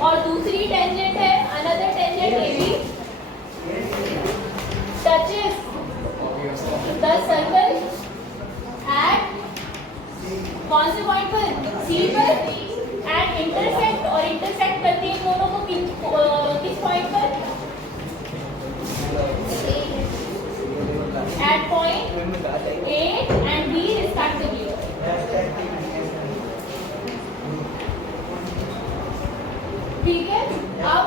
और दूसरी टेंजेंट है another tangent AB touches the circle eight कौन से पॉइंट पर C पर एंड इंटरसेक्ट और इंटरसेक्ट करती है दोनों को किस पॉइंट पर at point A and B respectively। ठीक है, अब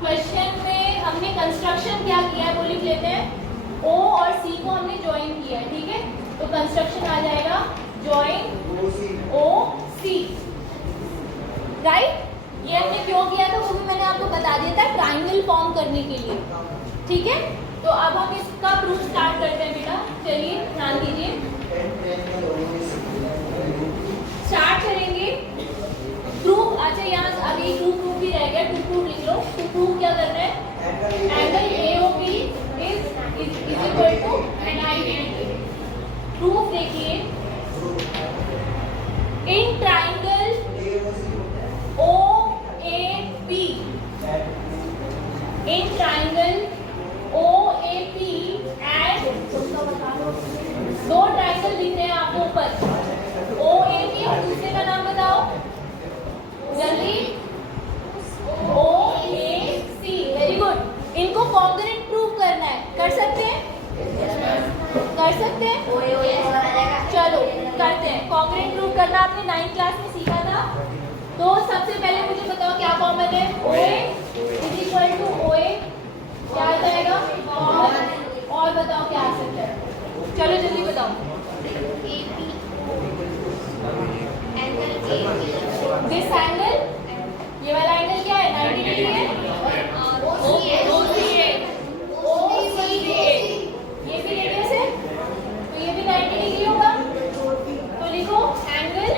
क्वेश्चन में हमने कंस्ट्रक्शन क्या किया है वो लिख लेते हैं। O और C को हमने ज्वाइन किया है, ठीक है, तो कंस्ट्रक्शन आ जाएगा ज्वाइन OC, राइट। ये हमने क्यों किया था वो भी मैंने आपको बता दिया था, ट्राइंगल फॉर्म करने के लिए, ठीक है। तो अब हम इसका प्रूफ स्टार्ट करते हैं बेटा, चलिए ध्यान दीजिए, स्टार्ट करेंगे प्रूफ। अच्छा यहाँ अभी टू प्रूफ भी रह गया, टू प्रूफ लिख लो। टू प्रूफ क्या कर रहे हैं, angle AOB is equal to 90। Proof देखिए, in triangle OAP, in triangle OAP and दो ट्राइंगल दिख रहे हैं आपको ऊपर, OAP और दूसरे का नाम बताओ जल्दी, OAC, वेरी गुड। इनको कॉन्ग्रुएंट प्रूव करना है, कर सकते हैं, कर सकते हैं, चलो करते हैं। कॉन्ग्रुएंट प्रूव करना आपने 9th क्लास में सीखा था। तो सबसे पहले मुझे बताओ क्या कॉमन है, OA is equal to OA क्या आ जाएगा कॉमन, और बताओ क्या आ सकता है, चलो जल्दी बताओ। दिस एंगल, ये वाला एंगल क्या है, 90 डिग्री है, ये भी रेडियस है, तो ये भी 90 डिग्री होगा। तो लिखो एंगल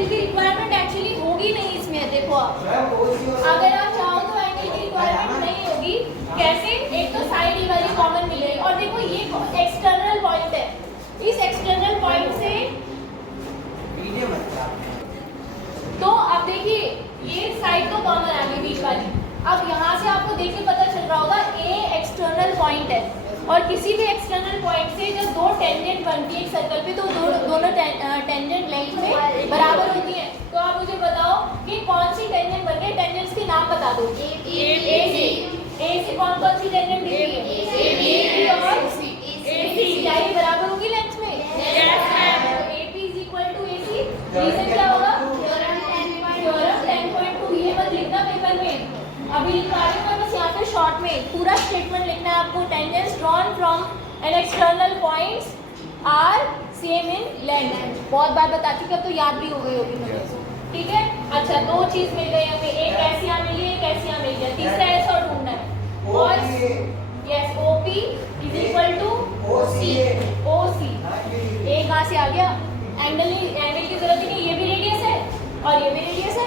की रिक्वायरमेंट एक्चुअली होगी नहीं इसमें। देखो आप अगर आप चाहो तो एंगल की रिक्वायरमेंट नहीं होगी। कैसे, एक तो साइड ही वाली कॉमन मिलेगी, और देखो ये एक्सटर्नल पॉइंट है, इस एक्सटर्नल पॉइंट से तो अब देखिए ये साइड तो कॉमन आ गई बीच वाली। अब यहाँ से आपको देख के पता चल रहा होगा A एक्सटर्नल पॉइंट है, और किसी भी एक्सटर्नल पॉइंट से जब दो टेंजेंट बनती है एक सर्कल पे, तो दोनों टेंजेंट लेंथ में बराबर होती है। तो आप मुझे बताओ कि कौन सी टेंजेंट बन रही है, टेंजेंट्स के नाम बता दो। A से कौन कौन सी टेंजेंट दिख रही है, AB और AC, क्या ये बराबर होगी लेंथ में? AP is equal to AC। Reason क्या होगा, थ्योरम 10.2। ये मत लिखना पेपर में, अभी लिखवा रही हूँ बस यहाँ पे शॉर्ट में पूरा स्टेटमेंट लिखना है आपको। Tangents drawn from an external points are same in length. बहुत बार बता चुकी, अब तो याद भी हो गई होगी मुझे, ठीक है। अच्छा, दो चीज मिल गई हमें, एक ऐसी यहाँ मिली, एक ऐसी यहाँ मिल गया, तीसरा ऐसा और ढूंढना है। और yes, OP is equal to OC। एक कहाँ से आ गया, एंगल की जरूरत ही नहीं, ये भी रेडियस है और ये भी रेडियस है,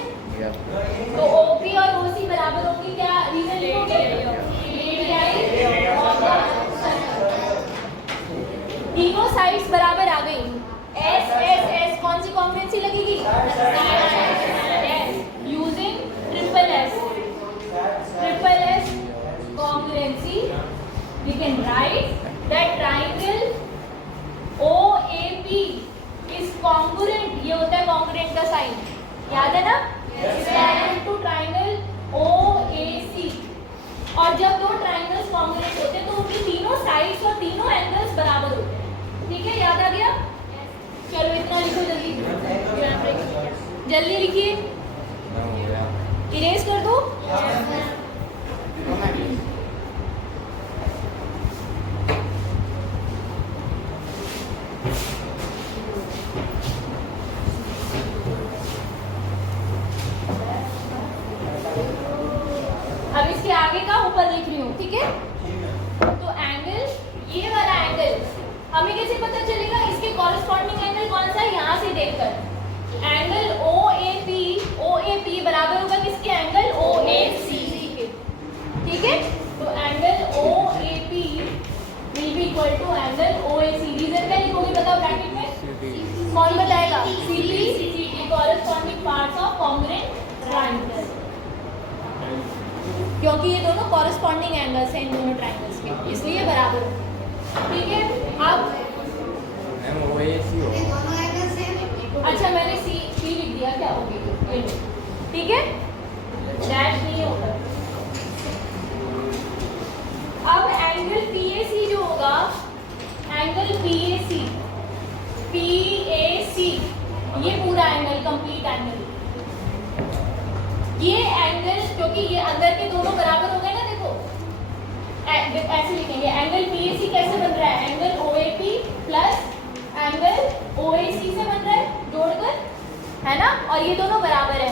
तो OP और OC बराबर होगी। क्या रीजन लिखोगे, तीनों साइड्स बराबर आ गई। S कौन सी कॉम्बिनेंसी लगेगी, using triple S congruency we can write that triangle OAP is congruent. ये होता है कॉन्ग्रुएंट का साइन, याद है ना, टू ट्राइंगल OAC। और जब दो ट्राइंगल्स कॉन्ग्रुएंट होते हैं तो उनकी तीनों साइड्स और तीनों एंगल्स बराबर होते हैं, ठीक है, याद आ गया। चलो इतना लिखो जल्दी, जल्दी लिखिए, इरेज कर दो। अब इसके आगे का ऊपर लिख रही हूँ, ठीक है। तो एंगल, ये वाला एंगल हमें कैसे पता चलेगा, इसके कॉरेस्पॉन्डिंग एंगल कौन सा है, यहाँ से देखकर एंगल OAP बराबर होगा किसके, एंगल OAC के, ठीक है। तो angle OAP will be equal to angle OAC। Reason क्या कौन बताएगा? CP, CCD corresponding parts of congruent triangle, क्योंकि ये दोनों कॉरेस्पॉन्डिंग एंगल्स हैं इन दोनों ट्रायंगल्स के, इसलिए बराबर है। ठीक है, अब अच्छा मैंने सी लिख दिया, क्या होगी? ठीक है, डैश नहीं होगा। अब एंगल PAC जो होगा, एंगल PAC ये पूरा एंगल, कंप्लीट एंगल, ये एंगल क्योंकि ये अंदर के दोनों बराबर हो गए ना, देखो ऐसे लिखेंगे एंगल PAC कैसे बन रहा है? Angle OAP plus angle OAC से बन रहा है जोड़कर, है ना, और ये दोनों बराबर है।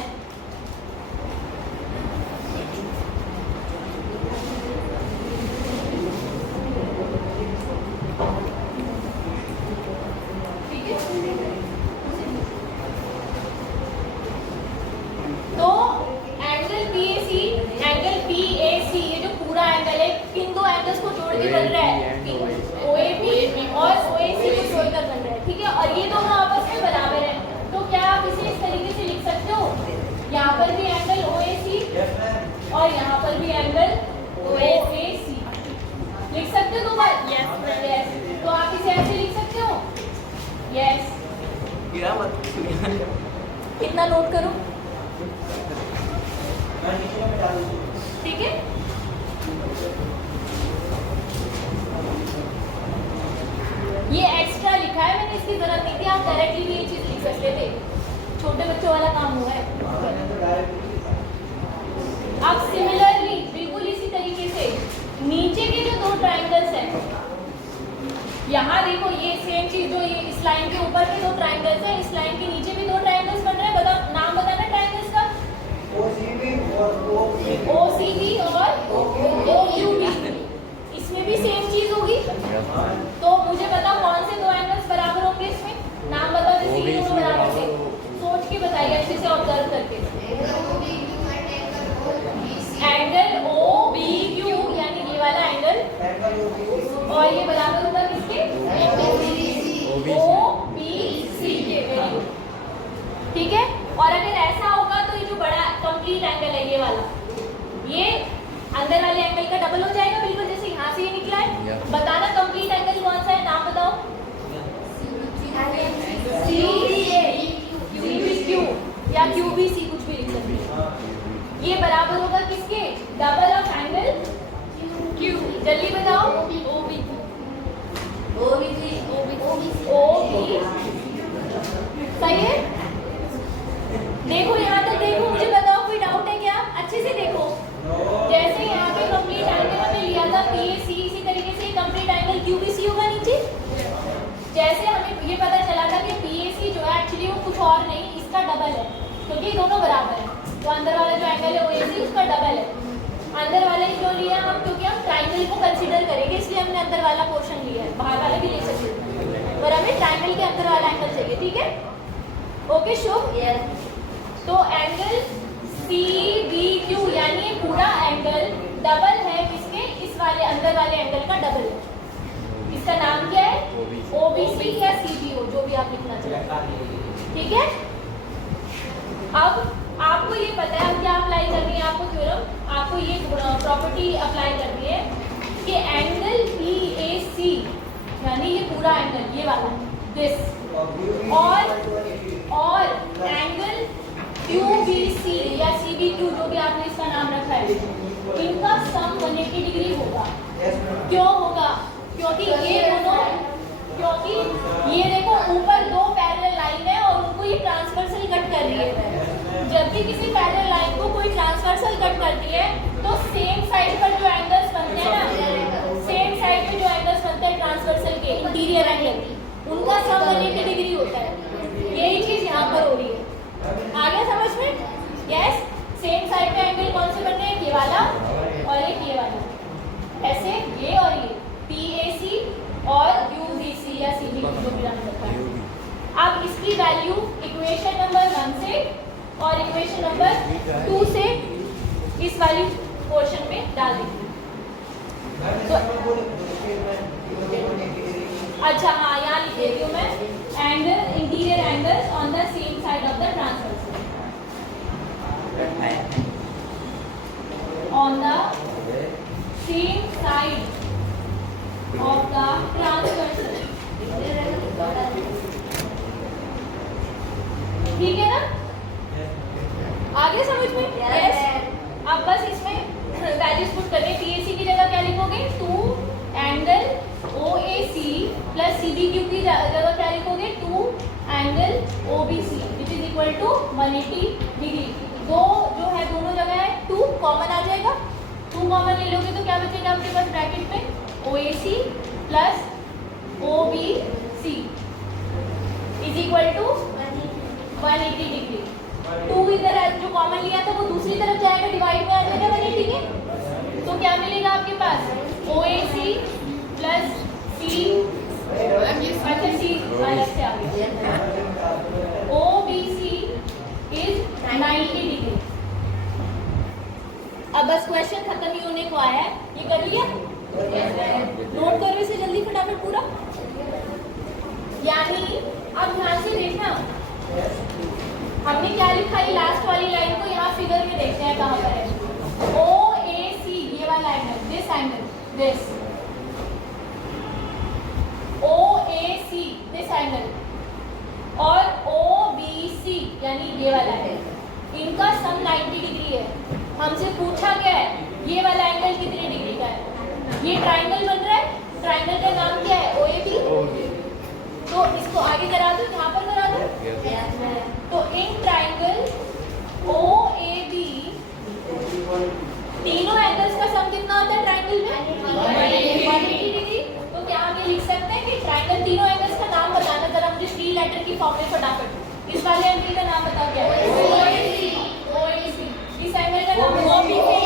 यहाँ पर भी एंगल OAC और यहाँ पर भी एंगल OAC लिख सकते हो दो बार? यस। तो आप इसे ऐसे लिख सकते हो? यस। कितना नोट करूं? ठीक है, ये एक्स्ट्रा लिखा है मैंने, इसकी जरूरत नहीं थी, आप डायरेक्टली भी ये चीज लिख सकते थे, छोटे बच्चों वाला काम हुआ है। अब सिमिलरली बिल्कुल इसी तरीके से नीचे के जो दो ट्रायंगल्स हैं, यहाँ देखो ये सेम चीज, जो ये इस लाइन के ऊपर के दो ट्रायंगल्स हैं, इस लाइन के नीचे भी दो ट्रायंगल्स बन रहे हैं। नाम बताना ट्रायंगल्स का। OCB और OQB, इसमें भी सेम चीज होगी। तो मुझे बताओ कौन से दो एंगल्स बराबर होंगे इसमें? नाम बताओ जिससे ये दोनों बराबर थे, सोच के बताइए, अच्छे से ऑब्जर्व करके। एंगल OBQ यानी ये वाला एंगल, और ये बराबर होगा किसके? OBC के। ठीक है, और अगर ऐसा होगा तो ये जो बड़ा कंप्लीट एंगल है ये वाला, ये अंदर वाले एंगल का डबल हो जाएगा, बिल्कुल जैसे यहाँ से ये निकला है। बताना कंप्लीट एंगल कौन सा है, नाम बताओ। CBQ या QBC, कुछ भी लिख सकते हैं। ये बराबर होगा किसके? Double of angle Q। जल्दी बताओ। OB सही है। देखो यहाँ तक देखो, मुझे बताओ कोई डाउट है क्या? अच्छे से देखो, जैसे यहाँ पे कंप्लीट एंगल हमने लिया था PAC, इसी तरीके से कंप्लीट एंगल QBC होगा नीचे। जैसे हमें ये पता चला था कि PAC जो है एक्चुअली वो कुछ और नहीं, इसका डबल है, क्योंकि दोनों बराबर है। तो अंदर वाला जो एंगल है OAC उसका डबल है। अंदर वाला ही क्यों लिया हम? क्योंकि हम ट्राइंगल को कंसीडर करेंगे, इसलिए हमने अंदर वाला पोर्शन लिया है। बाहर वाला भी ले सकते हैं, पर हमें ट्राइंगल के अंदर वाला एंगल चाहिए। ठीक है, ओके शुभ। तो एंगल CBQ यानी पूरा एंगल डबल है किसके? इस वाले अंदर वाले एंगल का डबल है। इसका नाम क्या है? OBC या CBO, जो भी आप लिखना चाहते। ठीक है, अब आपको ये पता है अब क्या अप्लाई करनी है आपको थ्योरम, आपको ये प्रॉपर्टी अप्लाई करनी है कि एंगल PAC यानी ये पूरा एंगल, ये वाला दिस, और एंगल QBC या CBQ, जो भी आपने इसका नाम रखा है, इनका सम 180 डिग्री होगा। क्यों होगा? क्योंकि ये दोनों, क्योंकि ये देखो ऊपर दो पैरेलल लाइन है और उनको ये ट्रांसवर्सल कट कर रही है। जब भी किसी पैरेलल लाइन को कोई ट्रांसवर्सल कट करती है तो सेम साइड पर जो एंगल्स बनते हैं ना, सेम साइड पे जो एंगल्स बनते हैं ट्रांसवर्सल के, इंटीरियर एंगल, उनका सम 180 डिग्री होता है। यही चीज यहाँ पर हो रही है। आ गया समझ में? यस। सेम साइड पे एंगल कौन से बन रहे हैं? ये वाला और एक ये वाला, ऐसे ये और ये PAC और QBC या CBQ, जो भी नाम रखा है। अब इसकी वैल्यू इक्वेशन नंबर 1 से और इक्वेशन नंबर 2 से इस वाली पोर्शन में डाल देंगे। तो अच्छा हाँ, यहाँ लिख देती हूँ मैं। Angle interior angles on the same side of the transversal, on the same side of the transversal. ठीक है ना, आगे समझ में? यस। अब बस इसमें वैल्यूज पुट करने, PAC की जगह क्या लिखोगे? 2 एंगल OAC प्लस CBQ की जगह क्या लिखोगे? 2 angle OBC which is equal to 180 degree. दो जो है दोनों जगह है 2 कॉमन आ जाएगा, 2 कॉमन ले लोगे तो क्या बचेगा आपके पास ब्रैकेट में? OAC plus OBC is equal to 180 degree. 2 इधर जो कॉमन लिया था वो दूसरी तरफ जाएगा, डिवाइड में आ जाएगा 180 के, तो क्या मिलेगा आपके पास? OAC प्लस C, अच्छा C अलग से आ गया, OBC इज 90 डिग्री। अब बस क्वेश्चन खत्म ही होने को आया है, ये कर लिया? नोट करो इसे जल्दी फटाफट पूरा। यानी अब ध्यान से देखना, हमने क्या लिखा है लास्ट वाली लाइन को, यहाँ फिगर में देखते हैं कहाँ पर है। OAC ये वाला angle, this angle, this OAC this angle, और OBC यानी ये वाला एंगल, इनका सम 90 डिग्री है। हमसे पूछा गया है ये वाला एंगल कितने डिग्री का है। ये ट्राइंगल बन रहा है, ट्राइंगल का नाम क्या है? OAB। तो इसको आगे करा दो, यहाँ पर करा दो। तो इन ट्राइंगल OAB तीनों एंगल्स का सम कितना होता है ट्राइंगल में? 180 डिग्री। तो क्या हम ये लिख सकते हैं कि ट्राइंगल, तीनों एंगल्स का नाम बताना जरा मुझे 3 लेटर की फॉर्म में फटाफट। इस वाले एंगल का नाम बता क्या है? OAC। इस एंगल का नाम OBC।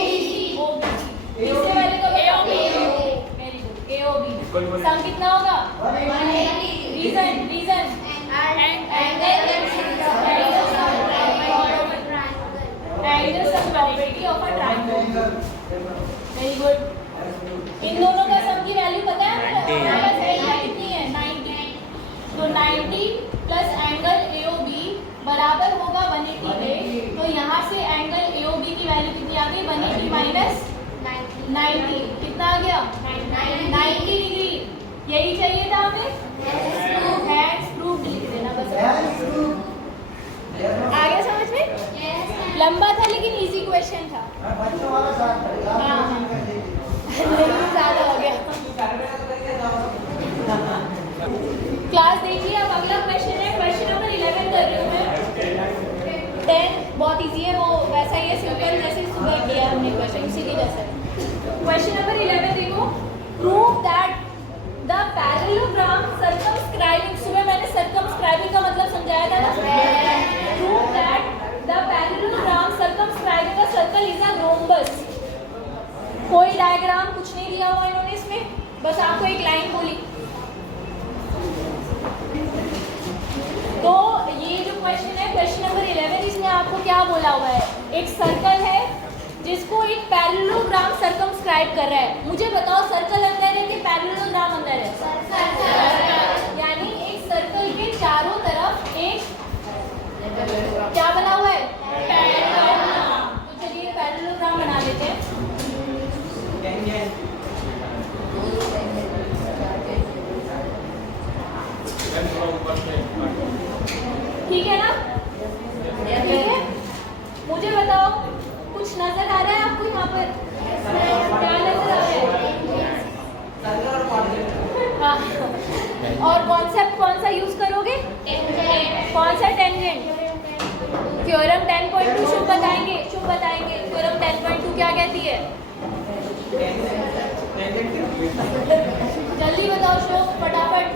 इससे वाले का AOB। Very good, AOB। Sum कितना होगा? 180। Reason angle sum property of a triangle. Very good. इन दोनों का सम की वैल्यू पता है हमारे पास है कितनी है? 90। तो 90 प्लस एंगल AOB बराबर होगा 180 के। तो यहाँ से एंगल AOB की वैल्यू कितनी आ गई? 180 माइनस 90 कितना आ गया? 90 डिग्री। यही चाहिए था हमें? हैंड्स प्रूव्ड लिख देना बस। आ गया समझ में? लंबा था लेकिन इजी क्वेश्चन था। हाँ लेकिन ज़्यादा हो गया। क्लास देखिए, अब अगला क्वेश्चन है, क्वेश्चन नंबर 11 कर रही हूँ मैं। 10 बहुत इजी है, वो वैसा ही है, सिंपल जैसे सुबह किया हमने क्वेश्चन, उसी की जैसा। क्वेश्चन नंबर 11 देखो, prove that the parallelogram circumscribing, सुबह मैंने सर्कमस्क्राइबिंग का मतलब समझाया था ना। Prove that the parallelogram circumscribing a circle is a rhombus. कोई डायग्राम कुछ नहीं दिया हुआ इन्होंने इसमें, बस आपको एक लाइन बोली। तो ये जो क्वेश्चन है, क्वेश्चन नंबर 11, इसमें आपको क्या बोला हुआ है? एक सर्कल है जिसको एक पैरेललोग्राम सर्कमस्क्राइब कर रहा है। मुझे बताओ सर्कल अंदर है कि पैरेललोग्राम अंदर है? सर्कल। यानी एक सर्कल के चारों तरफ एक क्या बना हुआ है? पैरेललोग्राम। तो चलिए पैरेललोग्राम बना लेते हैं। ठीक है ना? ठीक है, मुझे बताओ कुछ नजर आ रहा है आपको यहाँ पर? क्या नजर आ रहा है? हाँ, और कॉन्सेप्ट कौन सा यूज करोगे? कौन सा? टेंजेंट। थ्योरम 10.2 शुभ बताएंगे, शुभ बताएंगे। थ्योरम 10.2 क्या कहती है? जल्दी बताओ शुभ, फटाफट।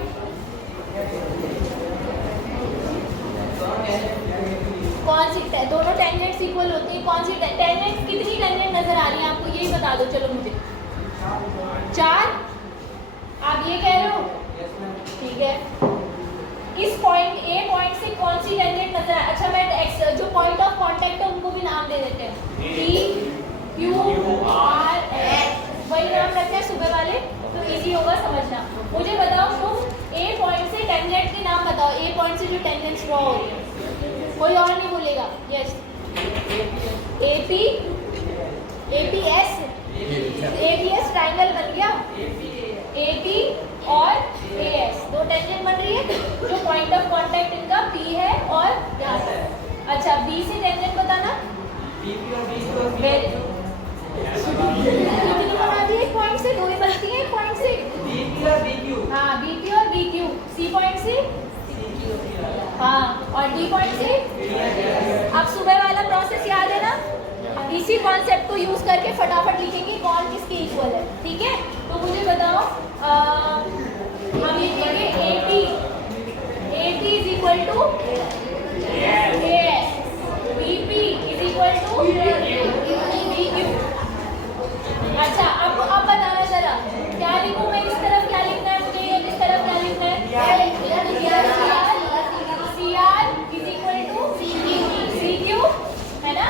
कौन सी? दोनों टेंजेंट्स इक्वल होती है। कौन सी टेंजेंट? कितनी टेंजेंट नजर आ रही है आपको, यही बता दो चलो मुझे। 4? आप ये कह रहे हो? ठीक है। इस पॉइंट ए पॉइंट से कौन सी टेंजेंट नजर आ? अच्छा मैं जो पॉइंट ऑफ कांटेक्ट है उनको भी नाम दे देते हैं, P Q R S, वही नाम रखते हैं सुबह वाले, तो इजी होगा समझना। मुझे बताओ तुम ए पॉइंट से टेंजेंट के नाम बताओ, ए पॉइंट से जो टेंजेंट ड्रॉ हो रही है, कोई और नहीं बोलेगा। Yes, AP, APS, APS triangle बन गया, एपी और एएस दो टेंजेंट बन रही है, जो पॉइंट ऑफ कांटेक्ट इनका पी है और यहाँ से। अच्छा, बी से टेंजेंट बताना, कितनी बनाती है एक पॉइंट से? दो ही बनती है एक पॉइंट से। हाँ, बीपी और बीक्यू। सी पॉइंट से, हाँ, और डी पॉइंट से। अब सुबह वाला प्रोसेस याद है ना? इसी कॉन्सेप्ट को यूज करके फटाफट लिखेंगे कौन किसके इक्वल है, ठीक है? तो मुझे बताओ, हम लिखेंगे AP, AP is equal to AS, BP is equal to BQ. अच्छा, अब बताना जरा, क्या लिखूं मैं? इस तरफ क्या लिखना है मुझे, इस तरफ क्या लिखना है? CR is equal to CQ, है ना?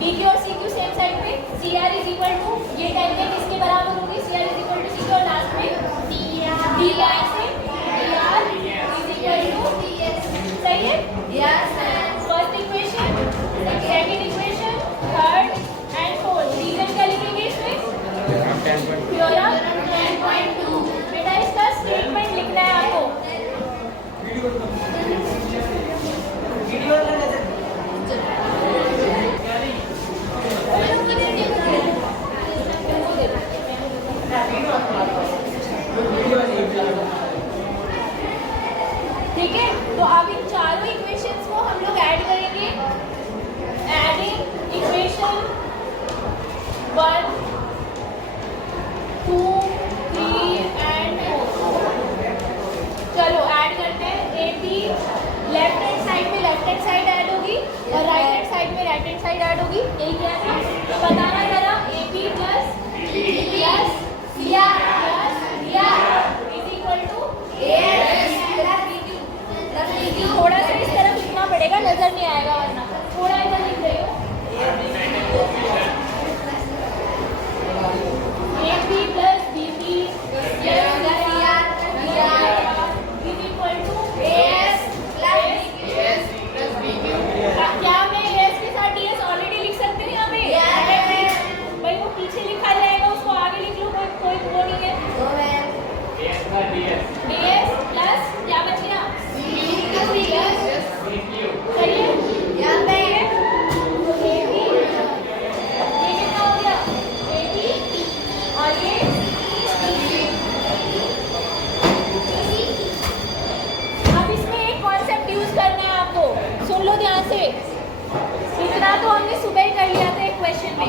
DQ और CQ सेम साइड पे। CR इज इक्वल टू, ये टेंजेंट इसके बराबर होगी, CR is equal to CQ, और लास्ट में D लाइन से DR is equal to CS। सही है? Yes. First equation, second equation, third and fourth. Reason क्या लिखेंगे इसमें? थ्योरम 10.2। बेटा इसका स्टेटमेंट लिखना है आपको। ठीक है, तो अब इन चारों इक्वेशंस को हम लोग ऐड करेंगे। Adding equation 1, 2, 3 and 4। चलो ऐड करते हैं। एपी लेफ्ट हैंड साइड में लेफ्ट हैंड साइड ऐड होगी और राइट हैंड साइड में राइट हैंड साइड ऐड होगी। यही क्या है? तो बताना जरा, AP plus CR is equal to AS plus BQ. थोड़ा सा इस तरफ लिखना पड़ेगा, नजर नहीं आएगा वरना। थोड़ा इधर लिख रही हो, AP plus BP is equal to AS plus BQ. क्या मैं एएस के साथ डीएस ऑलरेडी लिख सकते हैं यहाँ पे? भाई वो पीछे लिखा जाएगा, उसको आगे लिख लो, कोई वो नहीं है। डीएस प्लस क्या बच गया? करिए, यहाँ पे है तो एपी, ये कितना हो गया? एपी और ये अब इसमें एक कॉन्सेप्ट यूज करना है आपको, सुन लो ध्यान से। इतना तो हमने सुबह ही कर लिया था एक क्वेश्चन में।